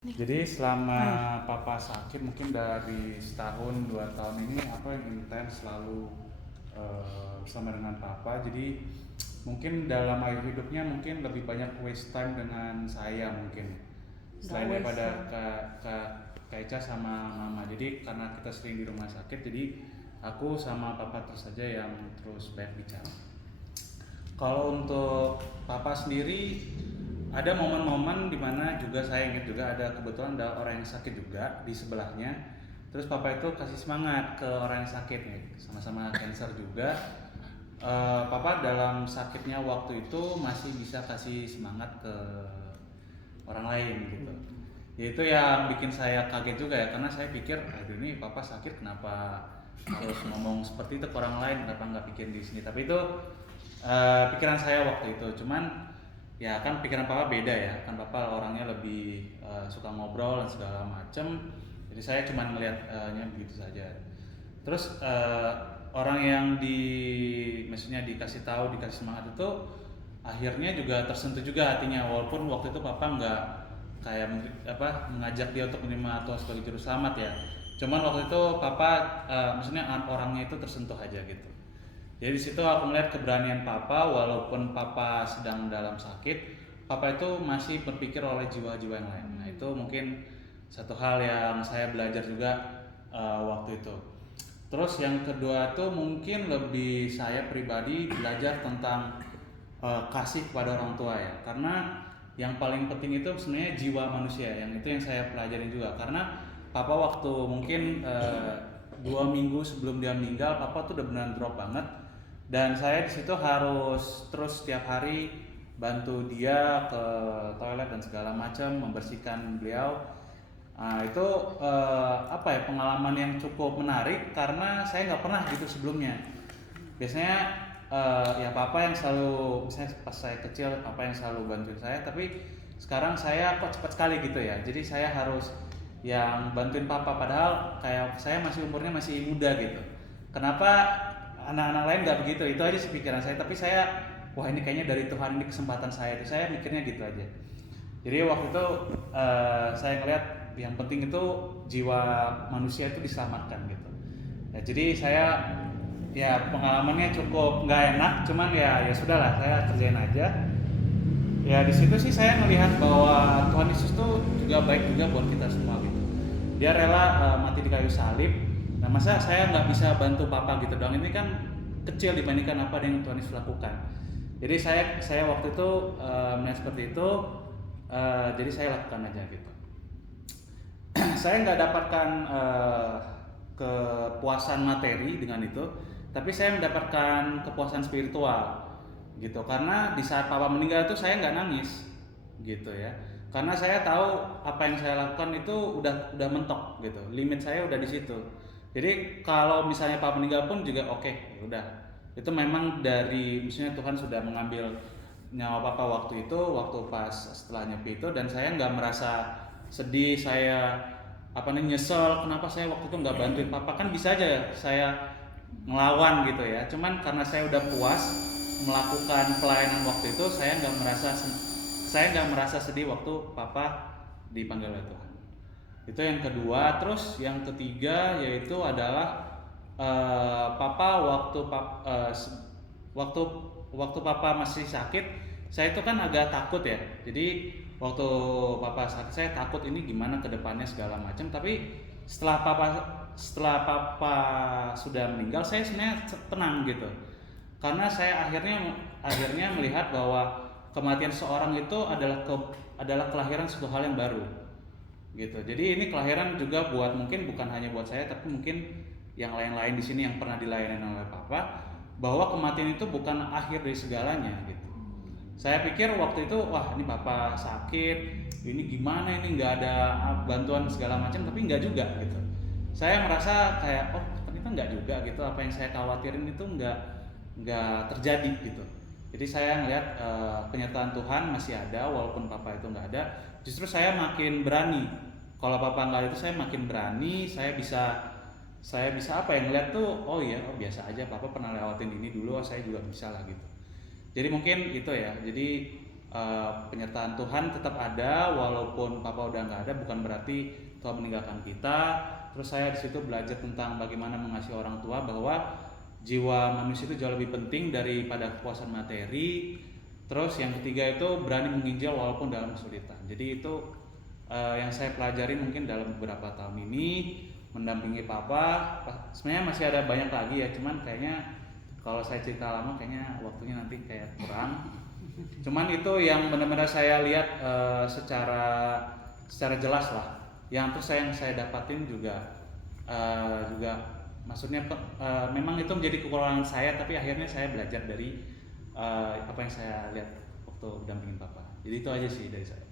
Jadi selama papa sakit mungkin dari setahun 2 tahun ini apa yang intens selalu bersama dengan papa. Jadi mungkin dalam akhir hidupnya mungkin lebih banyak waste time dengan saya mungkin Nggak selain waste daripada time. Kak Eca sama mama. Jadi karena kita sering di rumah sakit, jadi aku sama papa terus saja yang terus banyak bicara. Kalau untuk papa sendiri ada momen-momen dimana juga saya ingat juga ada kebetulan ada orang yang sakit juga di sebelahnya. Terus papa itu kasih semangat ke orang yang sakit nih, sama-sama cancer juga. Papa dalam sakitnya waktu itu masih bisa kasih semangat ke orang lain gitu. Ya itu yang bikin saya kaget juga ya, karena saya pikir aduh ini papa sakit kenapa harus ngomong seperti itu ke orang lain, kenapa nggak bikin di sini. Tapi itu pikiran saya waktu itu. Cuman ya kan pikiran papa beda ya, kan papa orangnya lebih suka ngobrol dan segala macem. Jadi saya cuma ngelihatnya begitu saja. Terus orang yang maksudnya dikasih tahu, dikasih semangat itu akhirnya juga tersentuh juga hatinya, walaupun waktu itu papa nggak kayak mengajak dia untuk menerima Tuhan sebagai juru selamat ya. Cuman waktu itu papa maksudnya orangnya itu tersentuh aja gitu. Jadi di situ aku melihat keberanian papa, walaupun papa sedang dalam sakit, papa itu masih berpikir oleh jiwa-jiwa yang lain. Nah itu mungkin satu hal yang saya belajar juga waktu itu. Terus yang kedua tuh mungkin lebih saya pribadi belajar tentang kasih kepada orang tua ya, karena yang paling penting itu sebenarnya jiwa manusia, yang itu yang saya pelajarin juga. Karena papa waktu mungkin 2 minggu sebelum dia meninggal, papa tuh udah beneran drop banget, dan saya di situ harus terus setiap hari bantu dia ke toilet dan segala macam, membersihkan beliau. Nah, itu pengalaman yang cukup menarik karena saya nggak pernah gitu sebelumnya. Biasanya ya papa yang selalu, misalnya pas saya kecil papa yang selalu bantuin saya, tapi sekarang saya kok cepat sekali gitu ya. Jadi saya harus yang bantuin papa, padahal kayak saya masih umurnya masih muda gitu. Kenapa anak-anak lain nggak begitu? Itu aja sih pikiran saya. Tapi saya, wah ini kayaknya dari Tuhan, ini kesempatan saya. Itu saya mikirnya gitu aja. Jadi waktu itu saya ngeliat yang penting itu jiwa manusia itu diselamatkan gitu. Ya, jadi saya ya pengalamannya cukup nggak enak, cuman ya sudahlah, saya kerjain aja. Ya di situ sih saya melihat bahwa Tuhan Yesus tuh juga baik juga buat kita semua gitu. Dia rela mati di kayu salib. Nah masa saya nggak bisa bantu papa gitu dong? Ini kan kecil dibandingkan apa yang Tuhan Yesus lakukan. Jadi saya waktu itu melihat seperti itu, jadi saya lakukan aja gitu. Saya nggak dapatkan kepuasan materi dengan itu, tapi saya mendapatkan kepuasan spiritual gitu. Karena di saat papa meninggal itu saya nggak nangis gitu ya, karena saya tahu apa yang saya lakukan itu udah mentok gitu, limit saya udah di situ. Jadi kalau misalnya papa meninggal pun juga oke, ya udah, itu memang dari misalnya Tuhan sudah mengambil nyawa papa waktu itu, waktu pas setelah nyepi itu, dan saya nggak merasa sedih, saya nyesel kenapa saya waktu itu nggak bantuin papa. Kan bisa aja saya ngelawan gitu ya, cuman karena saya udah puas melakukan pelayanan waktu itu, saya nggak merasa sedih waktu papa dipanggil oleh Tuhan. Itu yang kedua. Terus yang ketiga yaitu adalah papa waktu waktu papa masih sakit, saya itu kan agak takut ya. Jadi waktu papa sakit saya takut ini gimana kedepannya segala macam. Tapi setelah papa sudah meninggal, saya sebenarnya tenang gitu, karena saya akhirnya melihat bahwa kematian seorang itu adalah kelahiran suatu hal yang baru gitu. Jadi ini kelahiran juga buat, mungkin bukan hanya buat saya, tapi mungkin yang lain-lain di sini yang pernah dilayani oleh papa, bahwa kematian itu bukan akhir dari segalanya gitu. Saya pikir waktu itu, wah ini papa sakit, ini gimana, ini nggak ada bantuan segala macam, tapi nggak juga gitu. Saya merasa kayak, oh ternyata nggak juga gitu, apa yang saya khawatirin itu nggak terjadi gitu. Jadi saya ngelihat penyertaan Tuhan masih ada walaupun papa itu nggak ada. Justru saya makin berani. Kalau papa nggak ada itu saya makin berani. Saya bisa ngelihat tuh, oh iya, oh biasa aja, papa pernah lewatin ini dulu, oh, saya juga bisa lah gitu. Jadi mungkin itu ya. Jadi penyertaan Tuhan tetap ada walaupun papa udah nggak ada, bukan berarti Tuhan meninggalkan kita. Terus saya di situ belajar tentang bagaimana mengasihi orang tua, bahwa jiwa manusia itu jauh lebih penting daripada kepuasan materi. Terus yang ketiga itu berani menginjil walaupun dalam kesulitan. Jadi itu yang saya pelajari mungkin dalam beberapa tahun ini mendampingi papa. Sebenarnya masih ada banyak lagi ya, cuman kayaknya kalau saya cerita lama kayaknya waktunya nanti kayak kurang. Cuman itu yang benar-benar saya lihat secara jelas lah. Yang terus yang saya dapatin juga maksudnya memang itu menjadi kekurangan saya, tapi akhirnya saya belajar dari apa yang saya lihat waktu dampingin papa. Jadi itu aja sih dari saya.